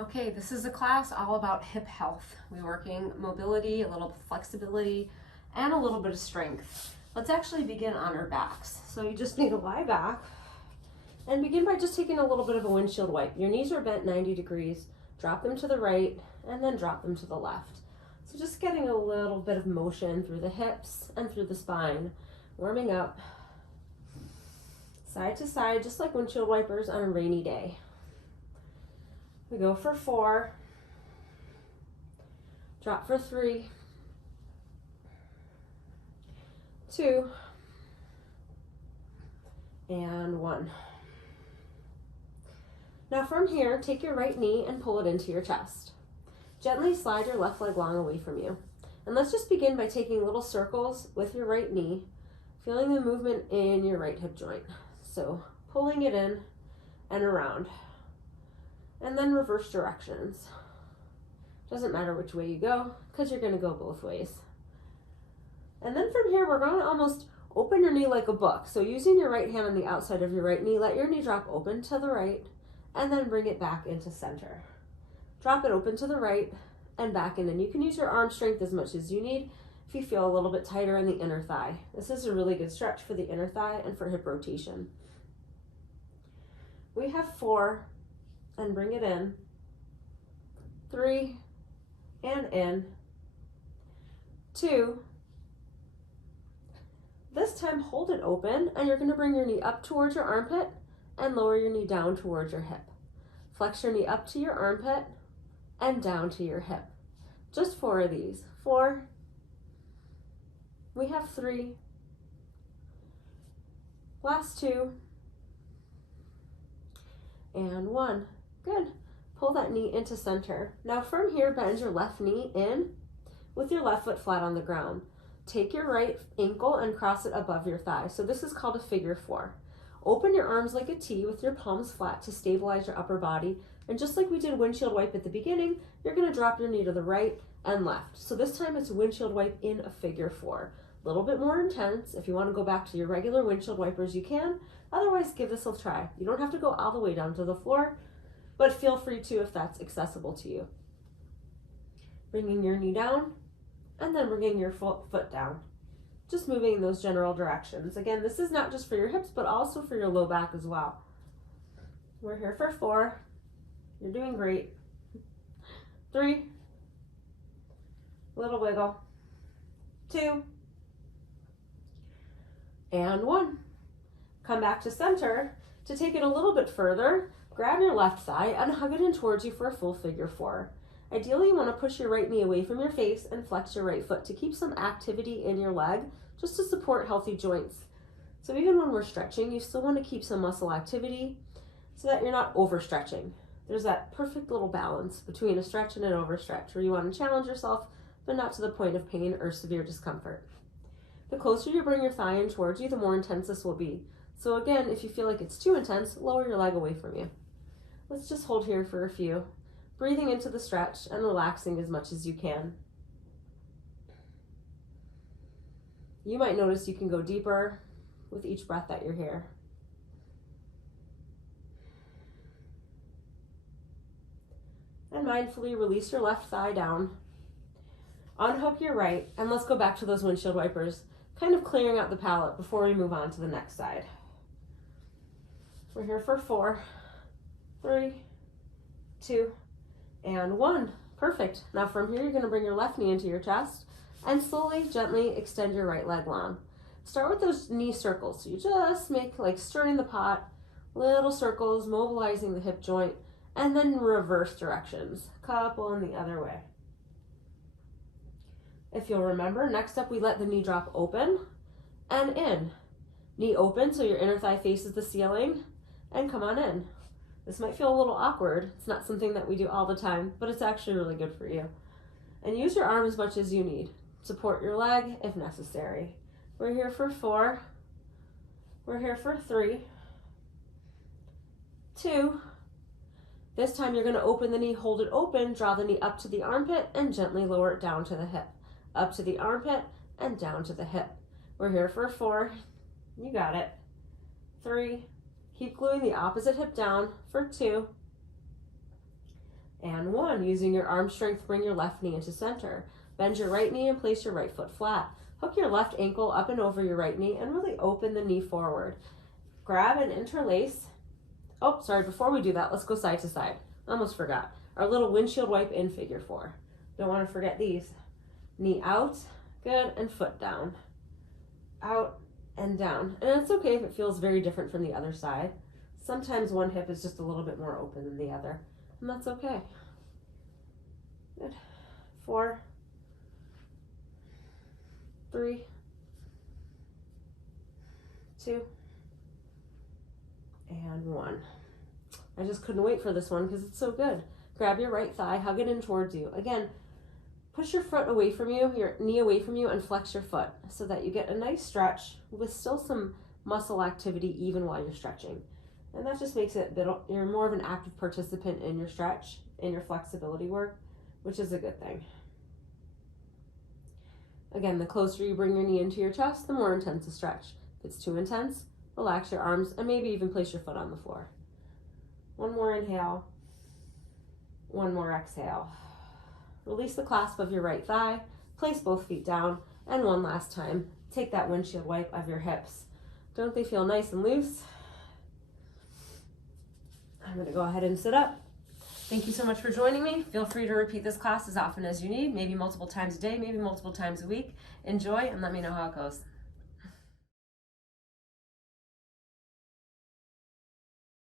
Okay, this is a class all about hip health. We're working mobility, a little flexibility, and a little bit of strength. Let's actually begin on our backs. So you just need to lie back and begin by just taking a little bit of a windshield wipe. Your knees are bent 90 degrees. Drop them to the right and then drop them to the left. So just getting a little bit of motion through the hips and through the spine, warming up side to side, just like windshield wipers on a rainy day. We go for 4, drop for 3, 2, and 1. Now from here, take your right knee and pull it into your chest. Gently slide your left leg long away from you. And let's just begin by taking little circles with your right knee, feeling the movement in your right hip joint. So pulling it in and around. And then reverse directions. Doesn't matter which way you go, because you're going to go both ways. And then from here, we're going to almost open your knee like a book. So using your right hand on the outside of your right knee, let your knee drop open to the right, and then bring it back into center. Drop it open to the right and back in. And you can use your arm strength as much as you need if you feel a little bit tighter in the inner thigh. This is a really good stretch for the inner thigh and for hip rotation. We have 4. And bring it in, 3, and in, 2. This time hold it open, and you're going to bring your knee up towards your armpit and lower your knee down towards your hip. Flex your knee up to your armpit and down to your hip. Just 4 of these. 4. We have 3. Last 2. And 1. Good. Pull that knee into center. Now from here, bend your left knee in with your left foot flat on the ground. Take your right ankle and cross it above your thigh. So this is called a figure 4. Open your arms like a T with your palms flat to stabilize your upper body. And just like we did windshield wipe at the beginning, you're going to drop your knee to the right and left. So this time it's windshield wipe in a figure 4. A little bit more intense. If you want to go back to your regular windshield wipers, you can. Otherwise, give this a try. You don't have to go all the way down to the floor, but feel free to if that's accessible to you. Bringing your knee down and then bringing your foot down. Just moving in those general directions. Again, this is not just for your hips, but also for your low back as well. We're here for 4. You're doing great. 3. Little wiggle. 2. And 1. Come back to center. To take it a little bit further, grab your left thigh and hug it in towards you for a full figure 4. Ideally, you want to push your right knee away from your face and flex your right foot to keep some activity in your leg, just to support healthy joints. So even when we're stretching, you still want to keep some muscle activity so that you're not overstretching. There's that perfect little balance between a stretch and an overstretch where you want to challenge yourself, but not to the point of pain or severe discomfort. The closer you bring your thigh in towards you, the more intense this will be. So again, if you feel like it's too intense, lower your leg away from you. Let's just hold here for a few, breathing into the stretch and relaxing as much as you can. You might notice you can go deeper with each breath that you're here. And mindfully release your left thigh down. Unhook your right, and let's go back to those windshield wipers, kind of clearing out the palate before we move on to the next side. We're here for 4, 3, 2, and 1. Perfect. Now from here, you're going to bring your left knee into your chest and slowly, gently extend your right leg long. Start with those knee circles. So you just make like stirring the pot, little circles, mobilizing the hip joint, and then reverse directions. Couple in the other way. If you'll remember, next up we let the knee drop open and in. Knee open so your inner thigh faces the ceiling, and come on in. This might feel a little awkward. It's not something that we do all the time, but it's actually really good for you. And use your arm as much as you need. Support your leg if necessary. We're here for 4. We're here for 3, 2. This time you're going to open the knee, hold it open, draw the knee up to the armpit, and gently lower it down to the hip. Up to the armpit and down to the hip. We're here for 4. You got it. 3. Keep gluing the opposite hip down for 2. And 1. Using your arm strength, bring your left knee into center. Bend your right knee and place your right foot flat. Hook your left ankle up and over your right knee and really open the knee forward. Grab and interlace. Oh, sorry, before we do that, let's go side to side. Almost forgot. Our little windshield wipe in figure 4. Don't want to forget these. Knee out, good, and foot down. Out and down. And it's okay if it feels very different from the other side. Sometimes one hip is just a little bit more open than the other, and that's okay. Good. 4, 3, 2, and 1. I just couldn't wait for this one because it's so good. Grab your right thigh, hug it in towards you. Again, push your foot away from you, your knee away from you, and flex your foot so that you get a nice stretch with still some muscle activity even while you're stretching. And that just makes it, you're more of an active participant in your stretch, in your flexibility work, which is a good thing. Again, the closer you bring your knee into your chest, the more intense the stretch. If it's too intense, relax your arms and maybe even place your foot on the floor. One more inhale. One more exhale. Release the clasp of your right thigh, place both feet down, and one last time, take that windshield wipe of your hips. Don't they feel nice and loose? I'm going to go ahead and sit up. Thank you so much for joining me. Feel free to repeat this class as often as you need, maybe multiple times a day, maybe multiple times a week. Enjoy and let me know how it goes.